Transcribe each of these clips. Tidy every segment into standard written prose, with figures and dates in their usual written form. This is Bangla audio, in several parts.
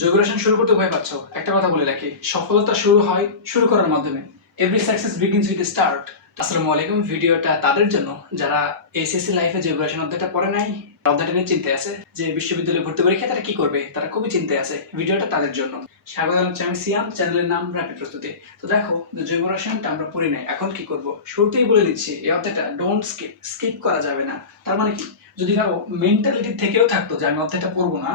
জৈব রসায়ন শুরু করতে ভয় পাচ্ছ? একটা কথা বলে রাখি, সফলতা শুরু হয় শুরু করার মাধ্যমে। Every success begins with start. আসসালামু আলাইকুম। ভিডিওটা তাদের জন্য যারা এইচএসসি লাইফে জৈব রসায়ন অধ্যায়টা পড়ে নাই, অধ্যায়টা নিয়ে চিন্তায় আছে যে বিশ্ববিদ্যালয়ে ভর্তি পরীক্ষা তারা কি করবে, তারা খুবই চিন্তায় আছে। ভিডিওটা তাদের জন্য। স্বাগত জানাচ্ছি, আমি সিয়াম, চ্যানেলের নাম র্যাপিড প্রস্তুতি। তো দেখো, জৈব রসায়নটা আমরা পড়ি নাই, এখন কি করব? শুরুতেই বলে দিচ্ছি, এই অধ্যায়টা ডোন্ট স্কিপ করা যাবে না। তার মানে কি, যদি কারো মেন্টালিটি থেকেও থাকতো যে আমি অধ্যায়টা পড়বো না,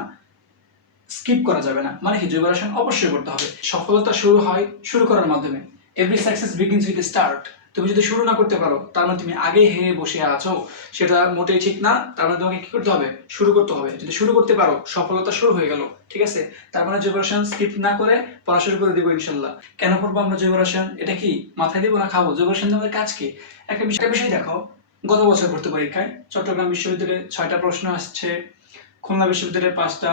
স্কিপ করা যাবে না। মানে কি, জৈব রসায়ন অবশ্যই করতে হবে। সফলতা শুরু হয় শুরু করার মাধ্যমে। Every success begins with start. তুমি যদি শুরু না করতে পারো, তার মানে তুমি আগে হেরে বসে আছো, সেটা মোটেই ঠিক না। তার মানে তোমাকে কি করতে হবে? শুরু করতে হবে। যদি শুরু করতে পারো, সফলতা শুরু হয়ে গেল, ঠিক আছে? তার মানে জৈব রসায়ন স্কিপ না করে পড়া শুরু করে দিব ইনশাল্লাহ। কেন পড়বো আমরা জৈব রসায়ন? এটা কি মাথায় দিব না খাবো? জৈব রসায়ন আমাদের কাজ কি? একটা বিষয় দেখো, গত বছর ভর্তি পরীক্ষায় চট্টগ্রাম বিশ্ববিদ্যালয়ে 6টা প্রশ্ন আসছে, খুলনা বিশ্ববিদ্যালয়ে 5টা,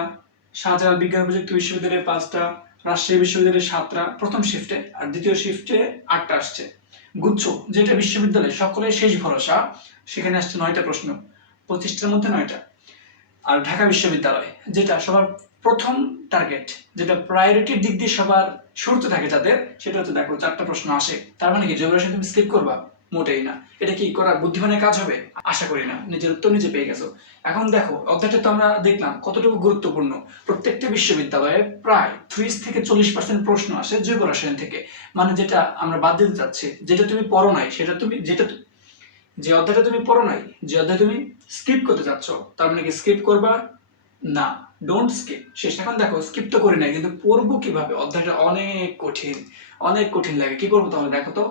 শাহজালাল বিজ্ঞান ও প্রযুক্তি বিশ্ববিদ্যালয়ে 5টা, রাজশাহী বিশ্ববিদ্যালয়ে 7টা প্রথম শিফটে, আর দ্বিতীয় শিফটে 8টা আসছে। গুচ্ছ, যেটা বিশ্ববিদ্যালয়ে সকলের শেষ ভরসা, সেখানে আসছে 9টা প্রশ্ন, 25টার মধ্যে 9টা। আর ঢাকা বিশ্ববিদ্যালয়, যেটা সবার প্রথম টার্গেট, যেটা প্রায়োরিটির দিক দিয়ে সবার শুরুতে থাকে যাদের, সেটা হচ্ছে দেখো 4টা প্রশ্ন আসে। তার মানে কি, জৈব রসায়ন তুমি স্কিপ করবা? মোটেই না। এটা কি করা বুদ্ধিমানের কাজ হবে? আশা করি না। নিজের উত্তর নিজে পেয়ে গেছো। এখন দেখো, অধ্যায়টা তো আমরা দেখলাম কতটুকু গুরুত্বপূর্ণ। প্রত্যেকটা বিশ্ববিদ্যালয়ে প্রায় 30 থেকে 40% প্রশ্ন আসে জৈব রসায়ন থেকে। মানে যেটা আমরা বাদ দিতে চাচ্ছি, যেটা তুমি পড়ো নাই, সেটা তুমি যে অধ্যায়টা তুমি পড়ো নাই, যে অধ্যায় তুমি স্কিপ করতে চাচ্ছ, তার মানে কি স্কিপ করবা? না, ডোন্ট স্কিপ। শেষ। এখন দেখো, স্কিপ তো করি নাই, কিন্তু পড়বো কিভাবে? অধ্যায়টা অনেক কঠিন, অনেক কঠিন লাগে। কি করবো তাহলে? দেখো তো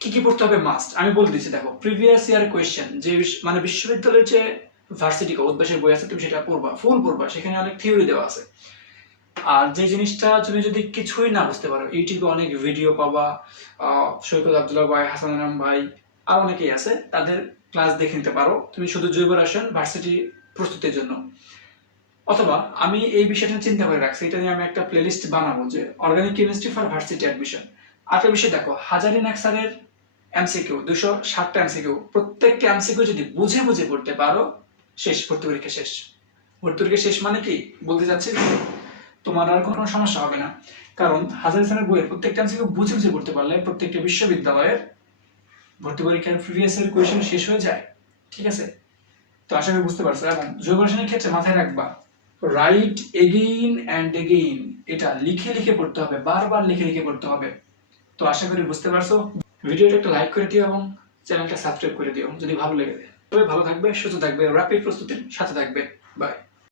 কি কি পড়তে হবে মাস্ট, আমি বলে দিচ্ছি। দেখো, প্রিভিয়াস ইয়ার কোয়েশ্চেন, যে মানে বিশ্ববিদ্যালয়ের যে ভার্সিটি অভ্যাসের বই আছে, তুমি সেটা পড়বা, ফুল পড়বা। সেখানে অনেক থিওরি দেওয়া আছে। আর যে জিনিসটা তুমি যদি কিছুই না বুঝতে পারো, ইউটিউবে অনেক ভিডিও পাবা, সৈকত আব্দুল্লাহ ভাই, হাসান ইনাম ভাই, আর অনেকেই আছে, তাদের ক্লাস দেখে নিতে পারো তুমি শুধু জৈব রসায়ন ভার্সিটি প্রস্তুতির জন্য। অথবা আমি এই বিষয়টা চিন্তা করে রাখছি, এটা নিয়ে আমি একটা প্লেলিস্ট বানাবো, যে organic chemistry for varsity admission. আরেকটা বিষয় দেখো, হাজারি নাকসারের এমসিকিউ 260টা এমসিকিউ, প্রত্যেকটা এমসিকিউ যদি বুঝে বুঝে পড়তে পারো, শেষ, ভর্তি পরীক্ষা শেষ। ভর্তি পরীক্ষা শেষ মানে কি বলতে যাচ্ছি, তোমার আর কোনো সমস্যা হবে না। কারণ হাজারি স্যারের বইয়ের প্রত্যেকটা এমসিকিউ বুঝে বুঝে পড়তে পারলে প্রত্যেকটা বিশ্ববিদ্যালয়ের ভর্তি পরীক্ষার প্রিভিয়াস ইয়ার কোয়েশ্চেন শেষ হয়ে যায়, ঠিক আছে? তো আশা করি বুঝতে পারছো। এবং জৈব রসায়নের ক্ষেত্রে মাথায় রাখবা, রাইট এগেইন অ্যান্ড এগেইন, এটা লিখে লিখে পড়তে হবে, বারবার লিখে লিখে পড়তে হবে। তো আশা করি বুঝতে পারছো। ভিডিওটা একটা লাইক করে দিও এবং চ্যানেলটা সাবস্ক্রাইব করে দিও যদি ভালো লেগে। তবে ভালো থাকবে, সুস্থ থাকবে, র্যাপিড প্রস্তুতির সাথে থাকবে। বাই।